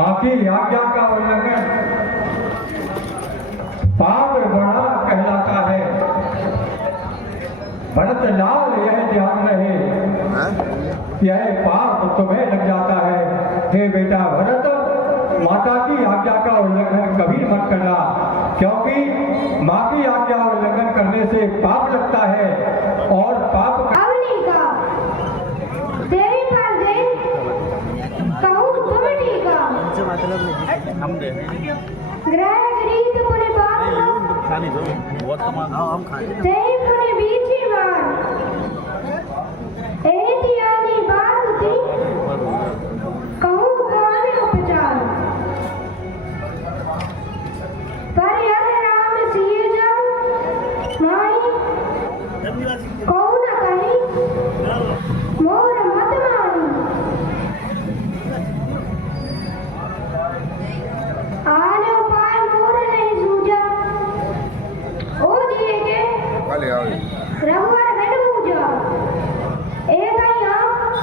माँ की आज्ञा का उल्लंघन पाप बड़ा कहलाता है। भरत लाल यह ध्यान रहे, यह पाप तुम्हें लग जाता है। हे बेटा भरत, माता की आज्ञा का उल्लंघन कभी मत करना, क्योंकि माँ की आज्ञा उल्लंघन करने से पाप लगता है और पाप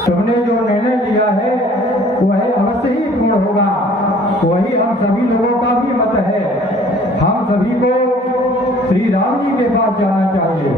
तुमने जो निर्णय लिया है वह अवश्य ही पूर्ण होगा। वही हम सभी लोगों का भी मत है। हम सभी को श्री राम जी के पास जाना चाहिए।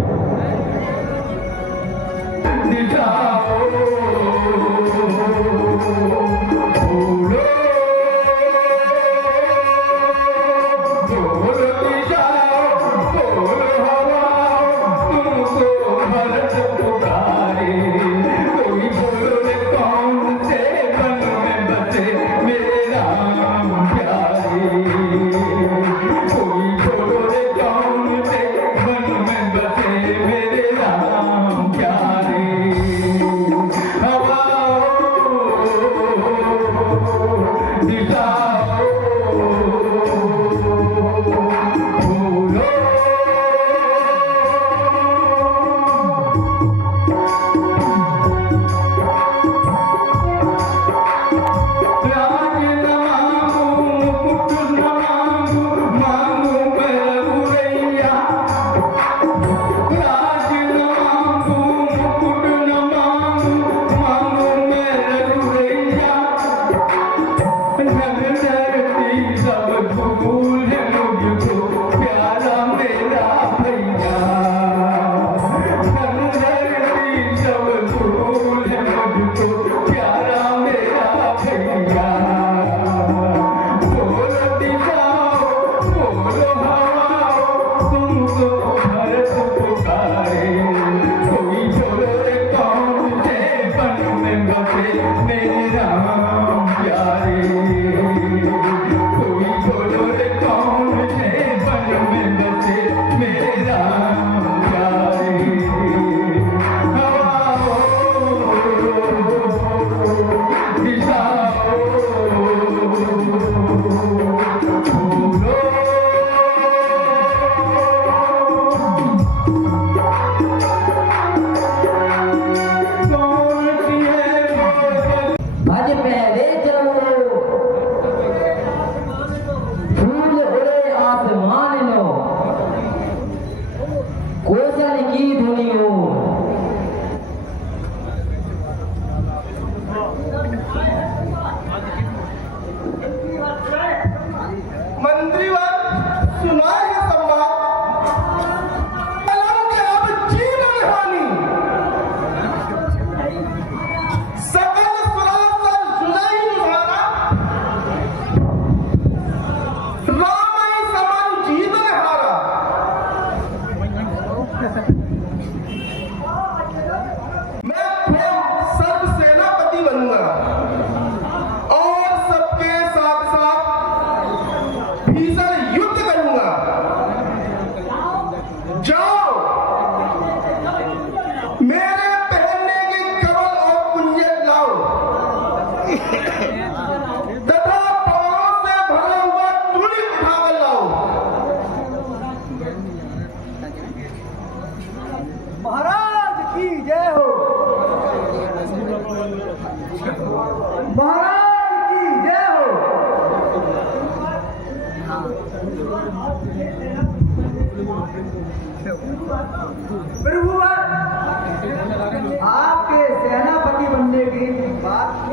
आपके सेनापति बनने की बात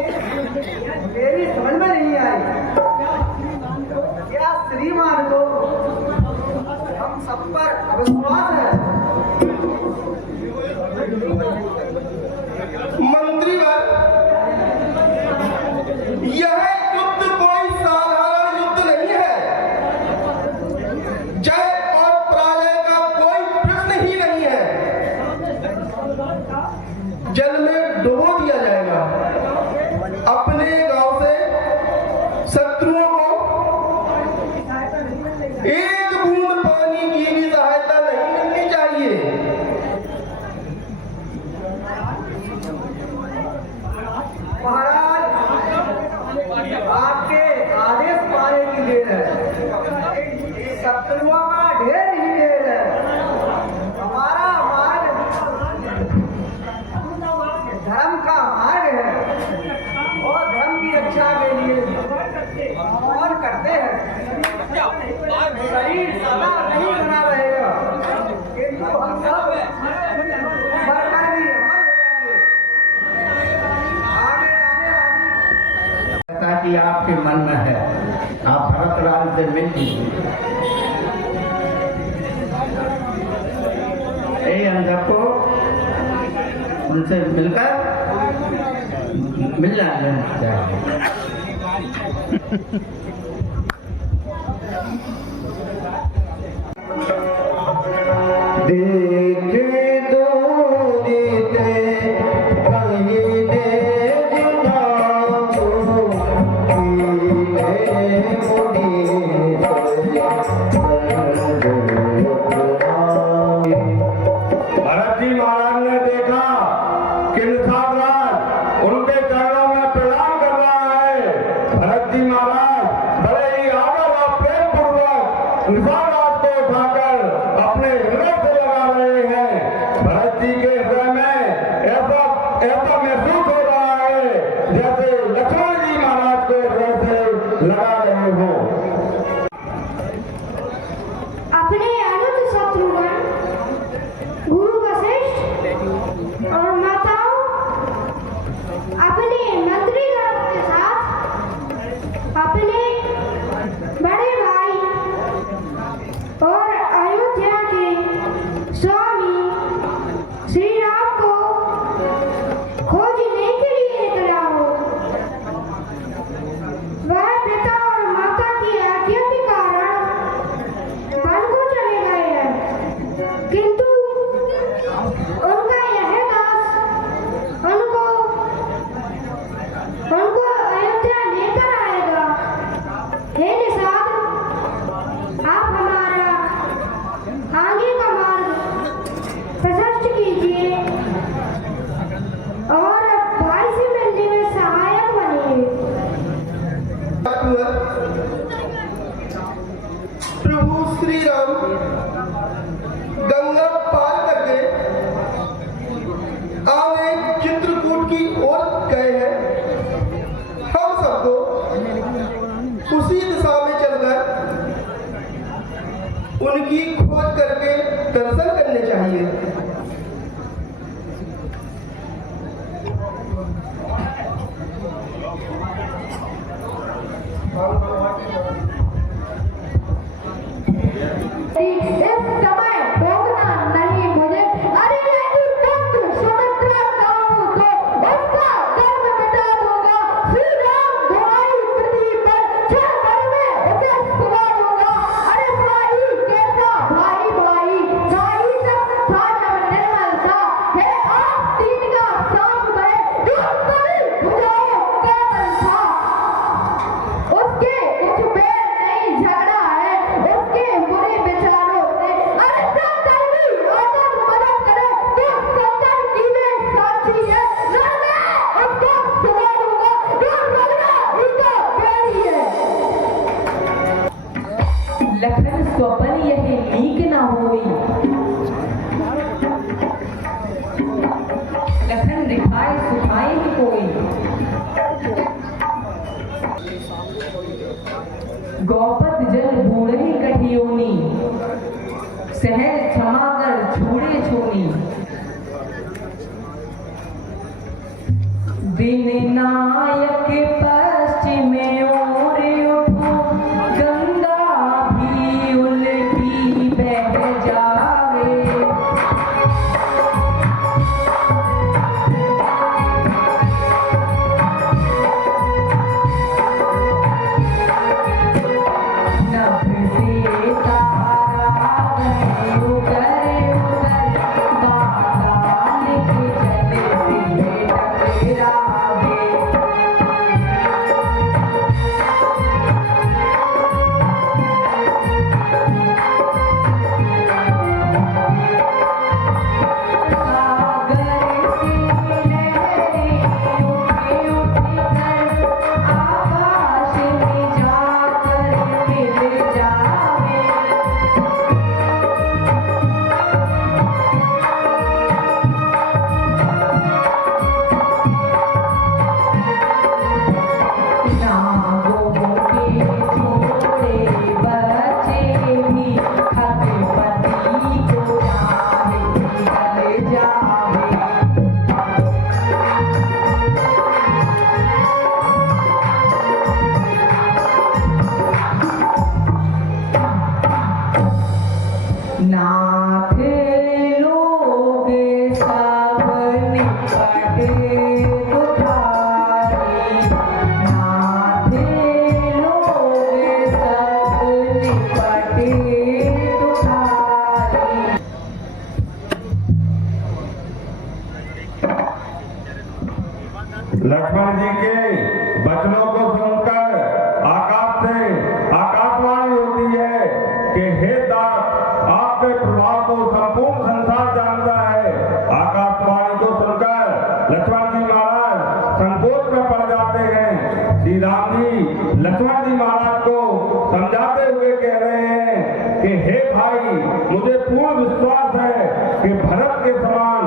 मेरी समझ में नहीं आई। आपके मन में है, आप भरत राम से मिल लीजिए। अंदर को उनसे मिलकर मिल जाना उनकी खोज करके दर्शन करने चाहिए। लखन स्वपन यही नीक न होई, लखन दिखाए सुखाए ही कोई। गौपत जल बूढ़े कठियोनी, सहज क्षमा कर छूड़े छोनी। दिन नायक पश्चिम ओर उठो, गंगा भी उल्टी बह जावे। नभ से तारा बहे उतर उतर, पाताल के जल से टकरावे। लक्ष्मण जी के वचनों को सुनकर आकाश से आकाशवाणी होती है कि हे तात, आपके प्रभाव को संपूर्ण संसार जानता है। आकाशवाणी को सुनकर लक्ष्मण जी महाराज संकोच में पड़ जाते हैं। श्री राम जी लक्ष्मण जी महाराज को समझाते हुए कह रहे हैं कि हे भाई, मुझे पूर्ण विश्वास है कि भरत के समान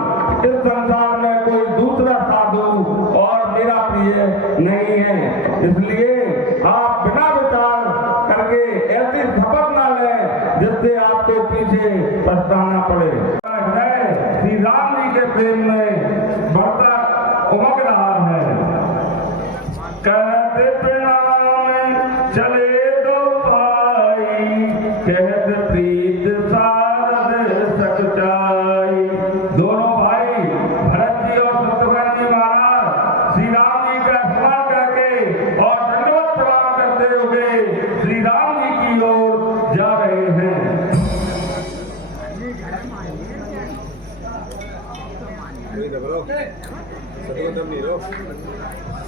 इस संसार में कोई दूसरा साधु और मेरा प्रिय नहीं है। इसलिए आप बिना विचार करके ऐसी शपथ न लें जिससे आपको पीछे पछताना पड़े। श्री राम जी के प्रेम में बढ़ता उमग रहा है। कहते प्रणाम चले दो भाई, कहते प्रीत सारद सच्चाई। दोनों भाई भरत जी और शत्रुघ्न जी महाराज श्री राम जी का स्मरण करके और दंडवत प्रणाम करते हुए श्री राम जी की ओर जा रहे हैं।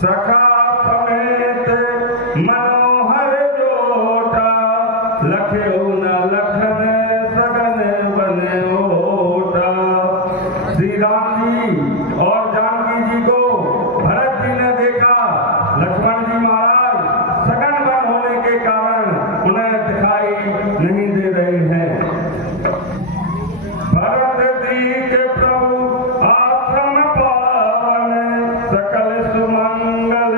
सखा समेत मनोहर जोटा, लख्यो न लखन सगन बने ओटा। श्री राम जी और जानकी जी को भरत जी ने देखा। लक्ष्मण जी महाराज सगन बन होने के कारण उन्हें दिखाई नहीं दे रहे हैं। भरत जी के प्रभु आश्रम पावन, सकल सुमंगल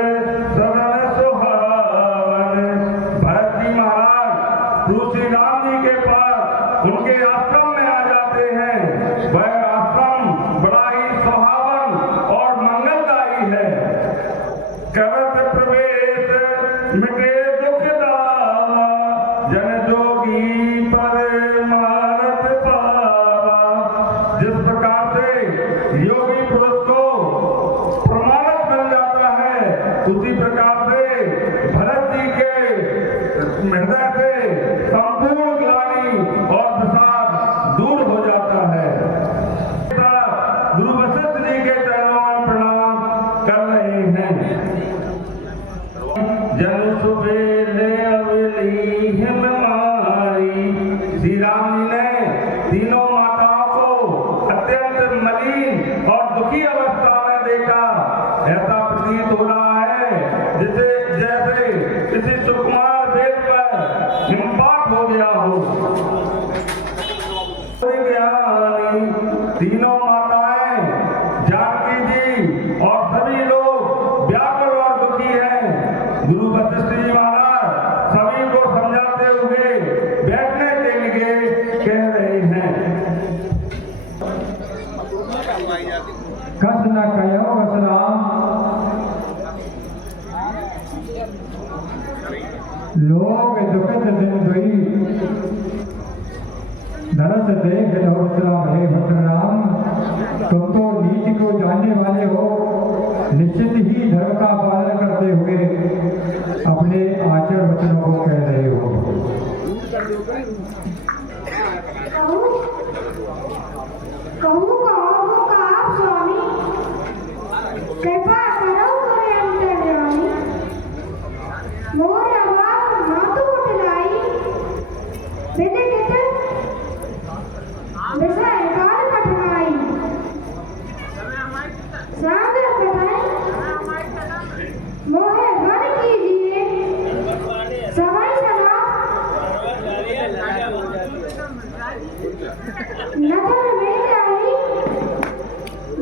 सदन सुहावन। भरत जी महाराज श्री राम जी के पास उनके आश्रम में आ जाते हैं। वह आश्रम बड़ा ही सुहावन और मंगलदायी है। करत प्रवेश मिटे दुख दावा, जन जोगी पर मारत पावा। जिस प्रकार से योगी पुरुष को प्रमाणित बन जाता है, उसी प्रकार से भरत जी के हृदय से संपूर्ण ग्लानि और विषाद दूर हो जाता है। गुरु वशिष्ठ जी के चरणों में प्रणाम कर रहे हैं। जन सुबेले अवेली हिम मारी। श्री राम जी ने तीनों माताओं को अत्यंत मलिन और दुखी अवस्था में देखा। ऐसा प्रतीत हो रहा है जैसे किसी सुकुमार वेद पर हिमपात हो गया हो। तीनों माताएं, जानकी जी और सभी लोग व्याकुल और दुखी हैं। गुरु वशिष्ठ जी महाराज सभी को समझाते हुए बैठने के लिए कह रहे हैं। कस न कयो कसराम, लोग दुखद दिन दुई, दरस देख लो विश्राम हे भक्त राम। तुम तो नीति को जानने वाले हो, निश्चित ही धर्म का पालन करते हुए अपने आचरण वचनों को कह रहे हो। कहूँ का आप स्वामी, कृपा करो मोरे अंतर्यामी। मोर आवाज मातु उठलाई, विदित विषय काल कठिनाई। सागर कथाएं मोहे वन कीजिए, समय सदा नजर में आई।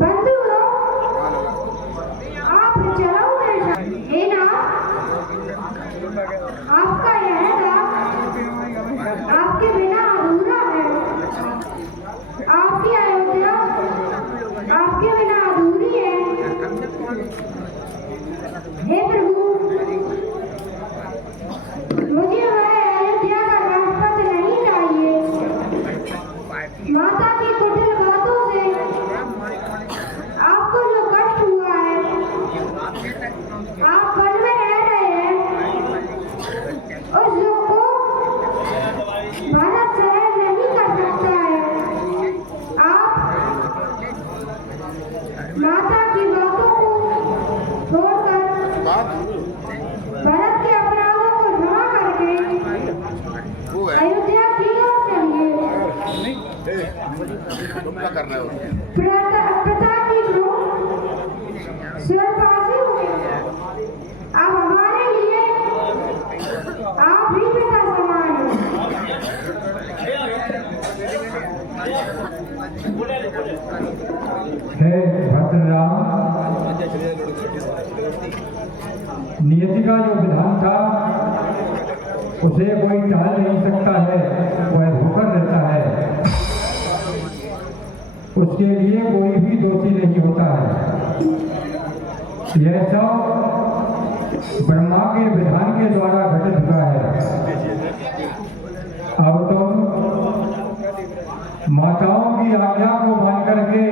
बंधुओं, आप चलो मेरे साथ। हे नाथ, आपका यह दास आपके बिना अधूरा है। आपकी अयोध्या आपके बिना अधूरी है। हे प्रभु, मुझे वह अयोध्या का राजपथ नहीं चाहिए। माता की कुटिल बातों से आपको जो कष्ट हुआ है, आप वन में रह रहे हैं, उस दुख को भारत सहन नहीं कर सकता है। आप माता की बातों को छोड़कर भरत के अपराधों को क्षमा करके अयोध्या की ओर चलिए। पिता की जो स्वर्गवासी हुए, अब हमारे लिए आप भी पिता समान हैं। हे भद्रराम, नियति का जो विधान था उसे कोई टाल नहीं सकता है, वह होकर रहता है। उसके लिए कोई भी दोषी नहीं होता है। यह सब ब्रह्मा के विधान के द्वारा घटित हुआ है। अब तुम माताओं की आज्ञा को मान करके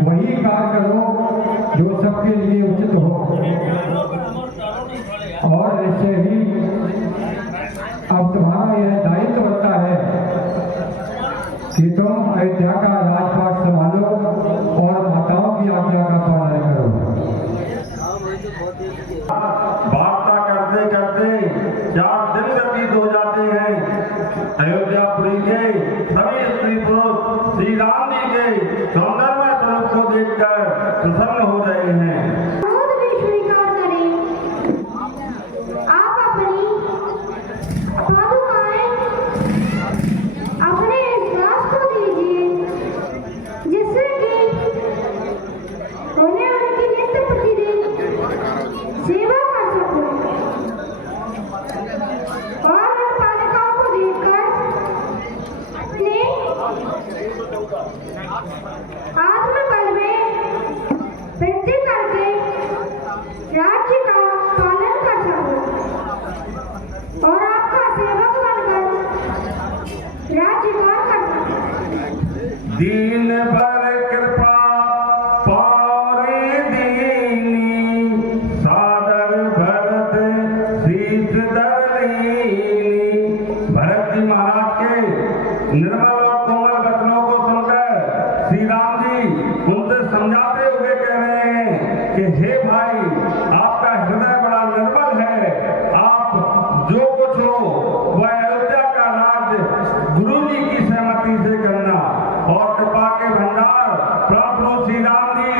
वही कार्य करो जो सबके लिए उचित हो, और ऐसे ही अब तुम्हारा यह दायित्व बनता है कि तुम अयोध्या का राजपाट संभालो और माताओं की आज्ञा का पालन करो। वार्ता करते करते 4 दिन व्यतीत हो जाते हैं। अयोध्यापुरी के सभी स्त्री पुरुष श्री राम जी के सौंदर्य स्वरूप को देखकर प्रसन्न हो रहे हैं। क्रोध भी स्वीकार करें। आप अपनी पादुकाएं अपने इस दास को दीजिए, जिससे कि उन्हें उनकी नित्य प्रतिदिन सेवा कर सकूं, और उन पालिकाओं को देखकर अपने आत्मबल में वृद्धि करके राज्य का पालन कर सकूं, और आपका सेवक बनकर राज्यभार कर सकूं। दीन भर कृपा पारे दीनी, सादर भरत शीश धर लीनी। भरत जी महाराज के निर्मल और कोमल वचनों को सुनकर श्री राम जी उनसे समझाते हुए कह रहे हैं कि हे भाई, आपका हृदय बड़ा निर्मल है। आप जो कुछ हो वह अयोध्या का राज्य गुरु जी की सहमति से करना, और कृपा के भंडार प्रभु श्री राम जी